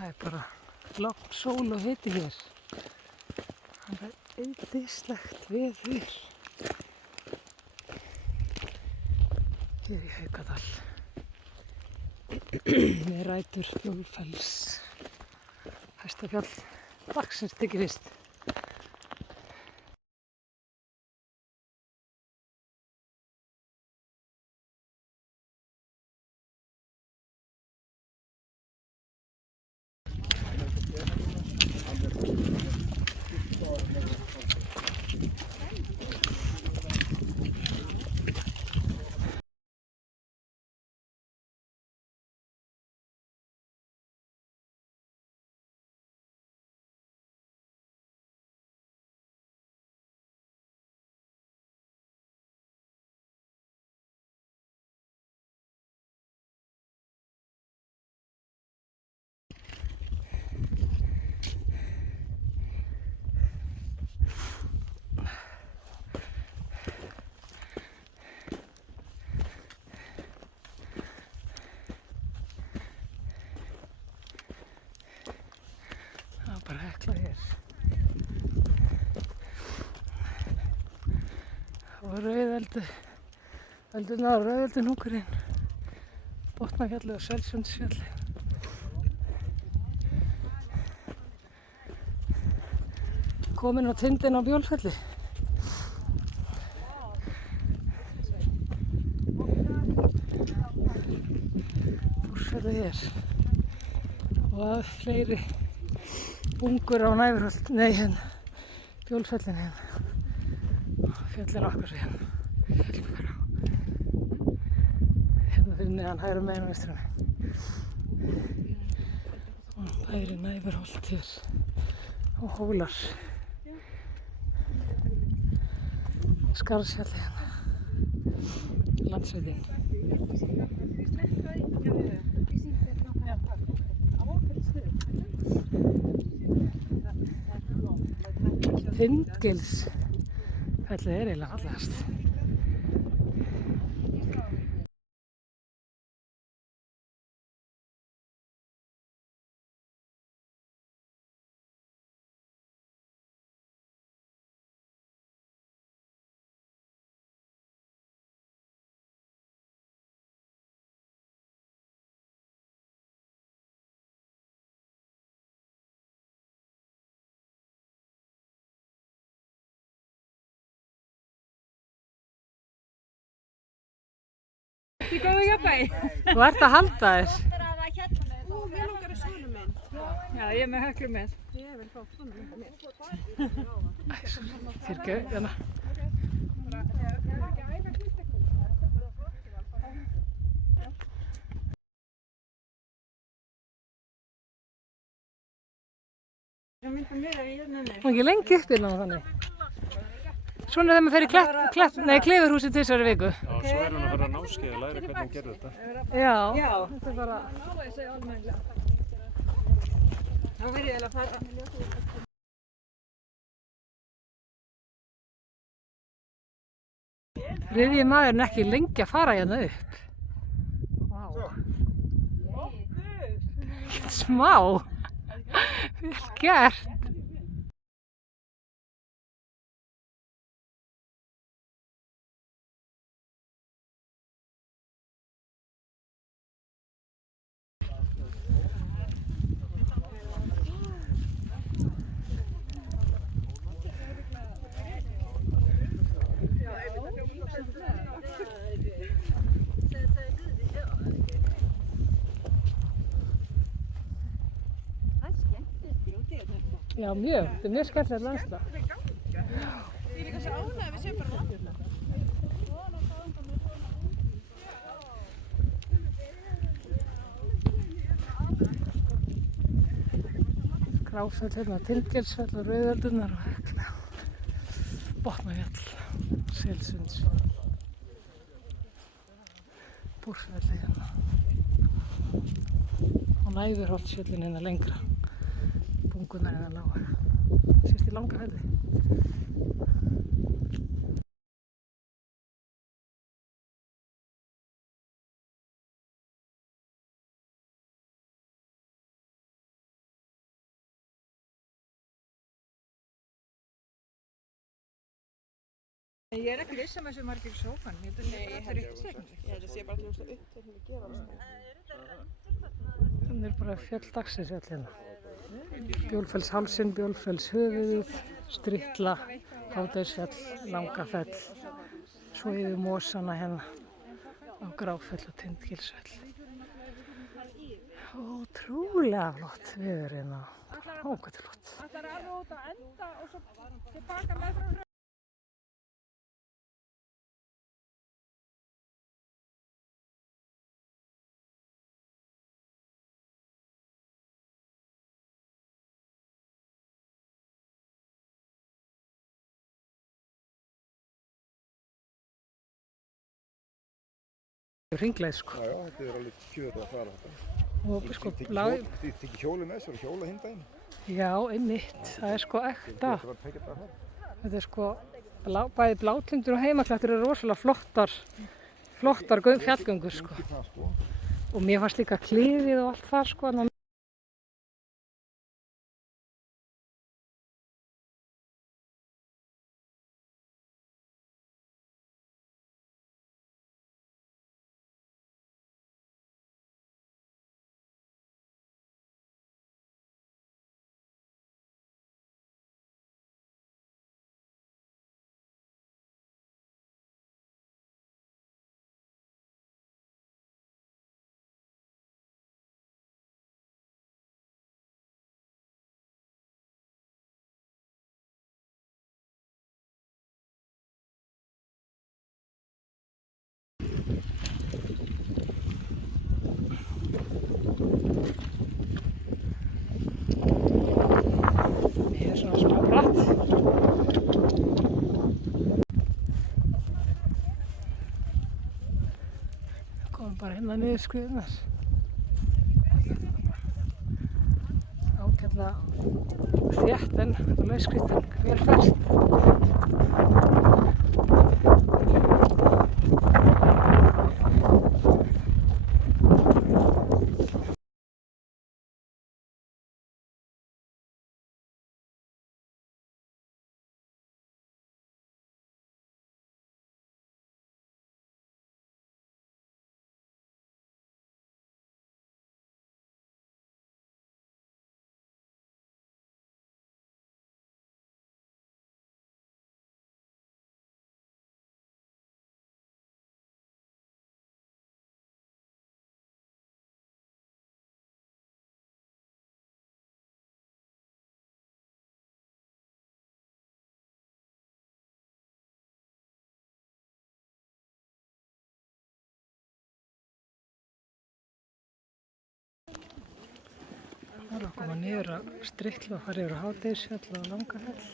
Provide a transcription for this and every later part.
Það er bara logn sól og hiti hér. Það er yndislegt veður. Hér í Haukadal. Með rætur Bjólfells. Hæsta fjall dagsins þykir fyrst. Bara hekla hér. Og rauðeldi-hnúkurinn, Botnafjalli og Selsundsfjalli. Komin á tindinn á Bjólfelli. Búrsfjalli hér. Og fleiri bungur á Næfurholt, Bjólfellin hérna. Fjallin okkar hérna. Hérna fyrir neðan hægri megin og vinstri megin. Og bæri Næfurholt hér. Og Hólar. Skarðsfjalli hérna. Landsveitin. Þindgilsfjallið er eiginlega fallegast. Þið góðu jafnvægi. Þú ert að halda þér. Mér langar að svona minn. Já, ég er með höklu með. Ég vil fá svona minn. Fyrirgefðu, hérna. Það myndi mér að ég er með. Hún er ekki lengi upp hérna þannig. Svona þegar maður fer í Klifurhúsið tvisvar í viku. Já, svo er hún að fara á námskeið að læra hvernig hann gerði þetta. Já, Já. þetta er bara... Ná, ég segi almennilega. Þá verð ég að fara. Riðji maðurinn ekki lengi að fara hérna upp. Vá. Smá. Vel gert. Já, mjög. Þetta er mjög skemmtilegt landslag. Ég er líka svo ánægð að við séum bara landið. Gráfell hérna, Þindgilsfell og Rauðeldunar og Hekla. Botnafjall, Selsundsfjall. Búrsfjalli hérna. Og Næfurholtsfjallin hérna lengra. Bungunar hérna lágar. Sést í Langafelli. Ég er ekki viss þessu margir sófan. Ég held að það sé bara allir uppteknir. Ég held að sé bara allir uppteknir að gera það. Þannig er bara fjöll dagsins hérna. Bjólfellshálsinn, Bjólfellshöfuðið, Strilla, Hádegisfjall, Langafell, svo yfir mosana hérna á Gráfell og Tindgilsfell. Ótrúlega flott veður hérna. Ókvæmt flott. Ætlar alveg út að enda og svo tilbaka með frá hljóð. Hringleið sko. Já, þetta er alveg kjör að fara þetta. Og sko, Þið tekið hjólið með sér og hjóla hinn daginn? já, einmitt, það er sko ekta. Þetta var tekið það þar. Þetta er sko, bæði Blátindur og Heimaklettur eru rosalega flottar fjallgöngur sko. Ekki það sko. Og mér fannst líka klifið og allt þar sko. Hér er svona smá bratt. Komum bara hérna niður skriðunar. Ágætlega þétt en lausskritin, vel fært. Það er að koma niður að Striklu og fara yfir á Hádegisfjall og Langafell.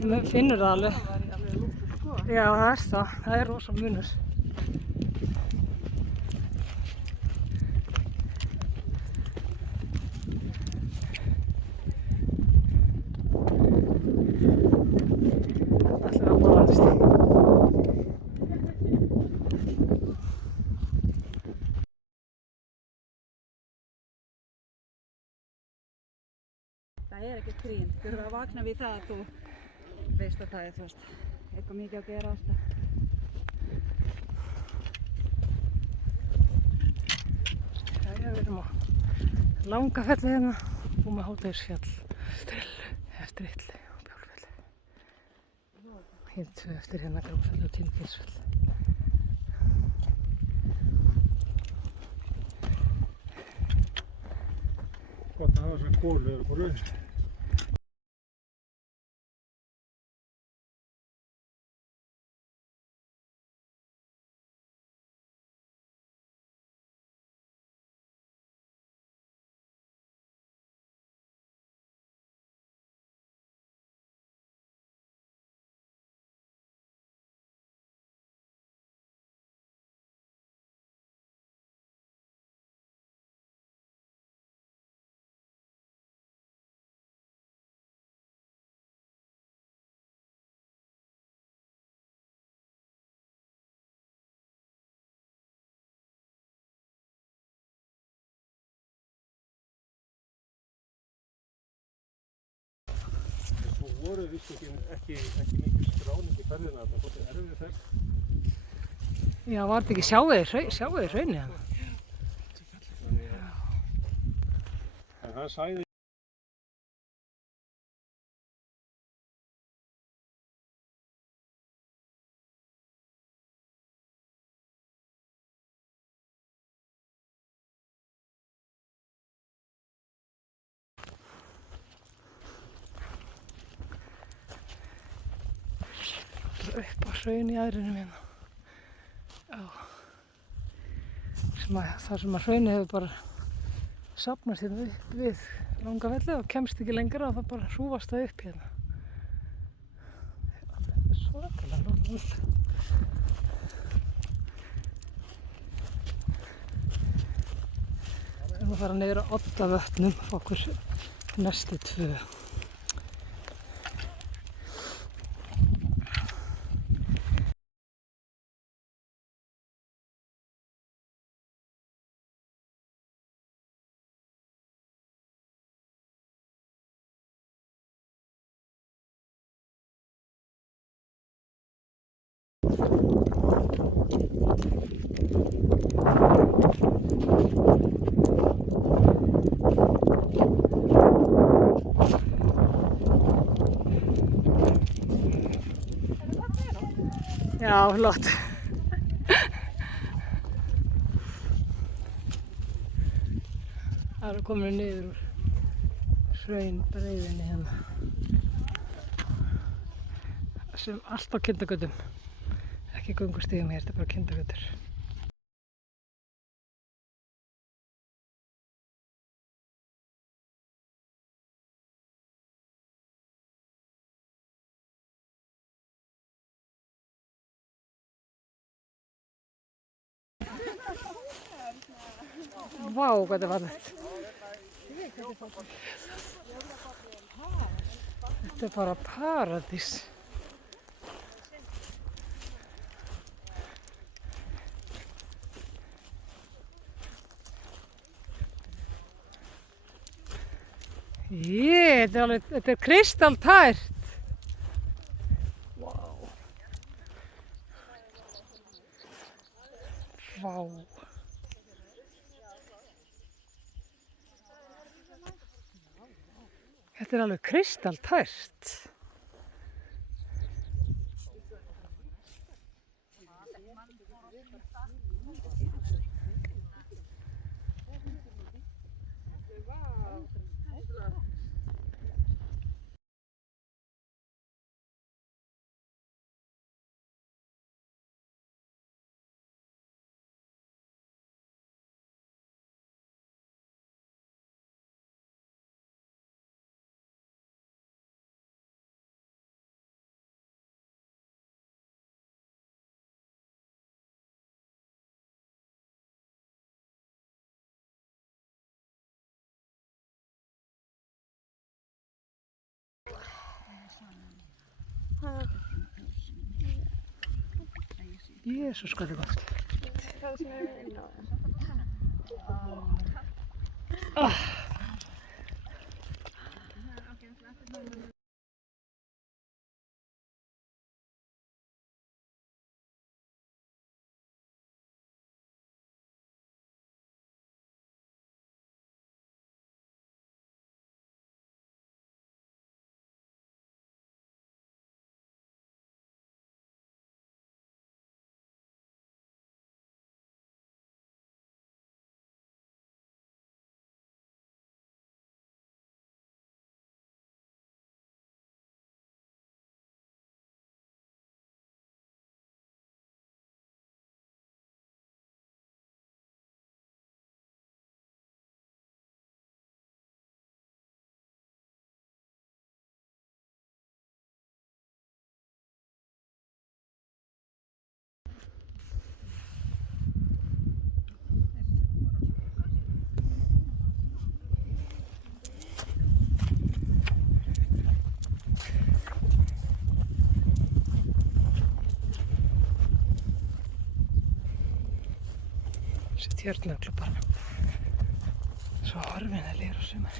Maður finnur það alveg. Já, það er það. Það er rosa munur. Þetta er að báðast. Það er ekkert grín. Þú þurfum að vakna við það að þú veist að það er, þú veist, eitthvað mikið að gera alltaf. Jæja, við erum á Langafelli hérna búið með Hádegisfjall, eftir Illu og Bjálfell. Hinn 2 eftir hérna Gráfell og Tindgilsfell. Gott að hafa þessar kólu på raun. Svo voru vist ekki mikil skráning í ferðina, það var erfið ferð. Já, var þetta ekki sjáið hraunið hérna? En hann sagði Upp á hraun í aðrinum hérna. Já. Þar sem að hraunið hefur bara safnast hérna upp við langa velli og kemst ekki lengra og það bara hrúfast það upp hérna. Það er svakalega langa velli. Við erum að fara niður á Oddavötnum og fá okkur næstu 2. Já, flott. Það eru komin niður úr hraunbreiðunni hérna. Sem allt á kindagötum. Ekki göngustígum hér, þetta er bara kindagötur. Vá, hvað þetta er fallegt. Þetta er bara paradís. Þetta er kristaltært. Vá. Vá. Þetta er alveg kristaltært. Jesús, hvað þetta er gott. Það sem er inn á það. Þessi tjörnöglu bara. Svo horfinnilegir á sumar.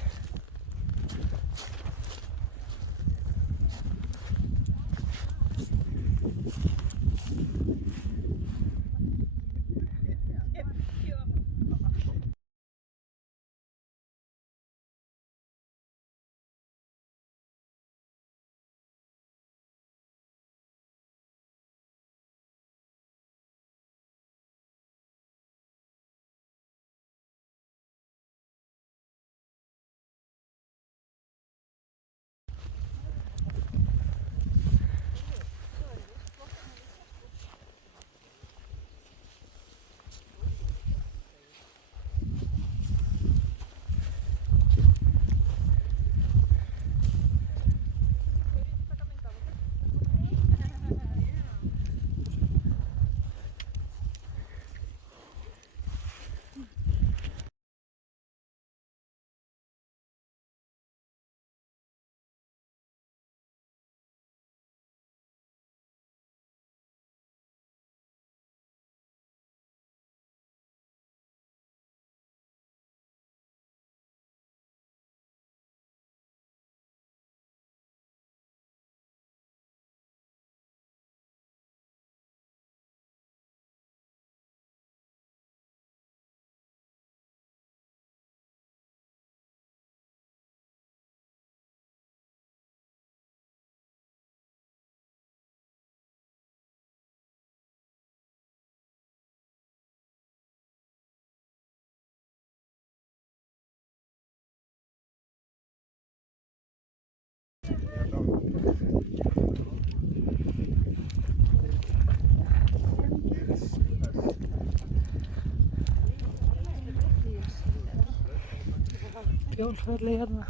Bjólfelli hérna.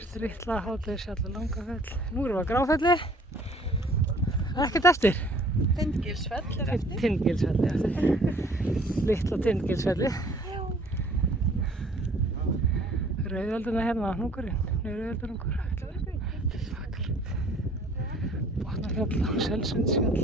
Stritla, Hádegisfjall og Langafell. Nú erum við á Gráfelli. Ekkert eftir. Tindgilsfell er eftir. Tindgilsfelli eftir. Litla Tindgilsfelli. Rauðölduna hérna á hnúkurinn. Nei, Rauðöldarhnúkur. Þetta er svakalegt. Botnafjall og Selsundsfjall.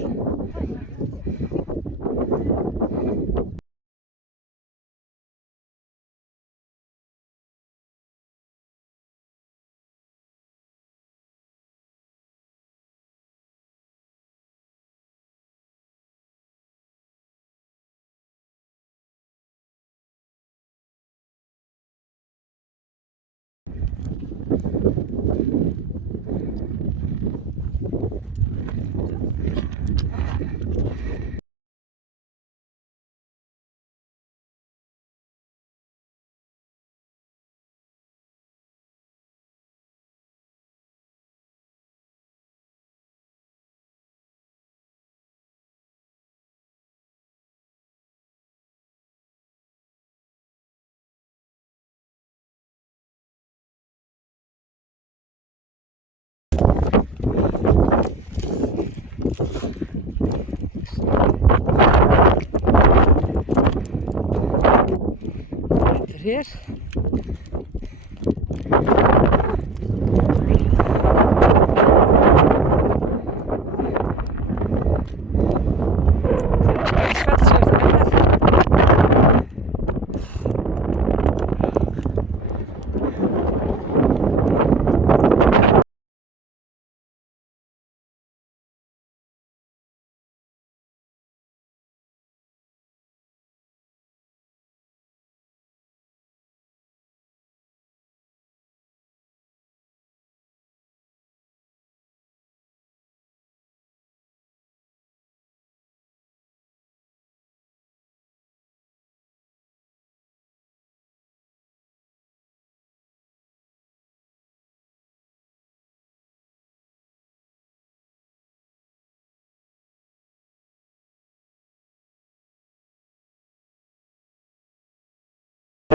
Þetta er hér.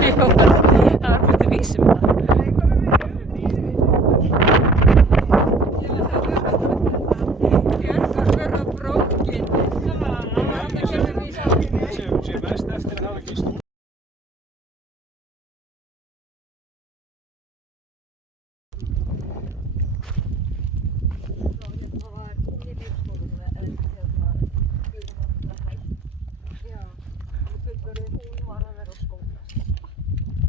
Jú, það var bara til vísum það. Sé mest eftir að hafa ekki stúr. hún var að vera á skóla.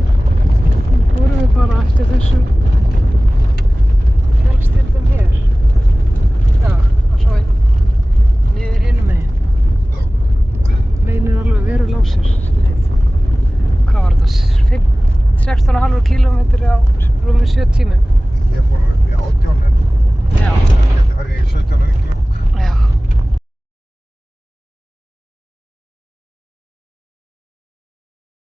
Fórum við bara eftir þessum fjallstindum hér. Já, og svo niður hinum megin. Veginn er alveg verulega á sér leið. Hvað var þetta? 16,5 kílómetri á rúmum 7 tímum. Ég fór upp í 18 en Já. ég geti farið í 17 og ykkur.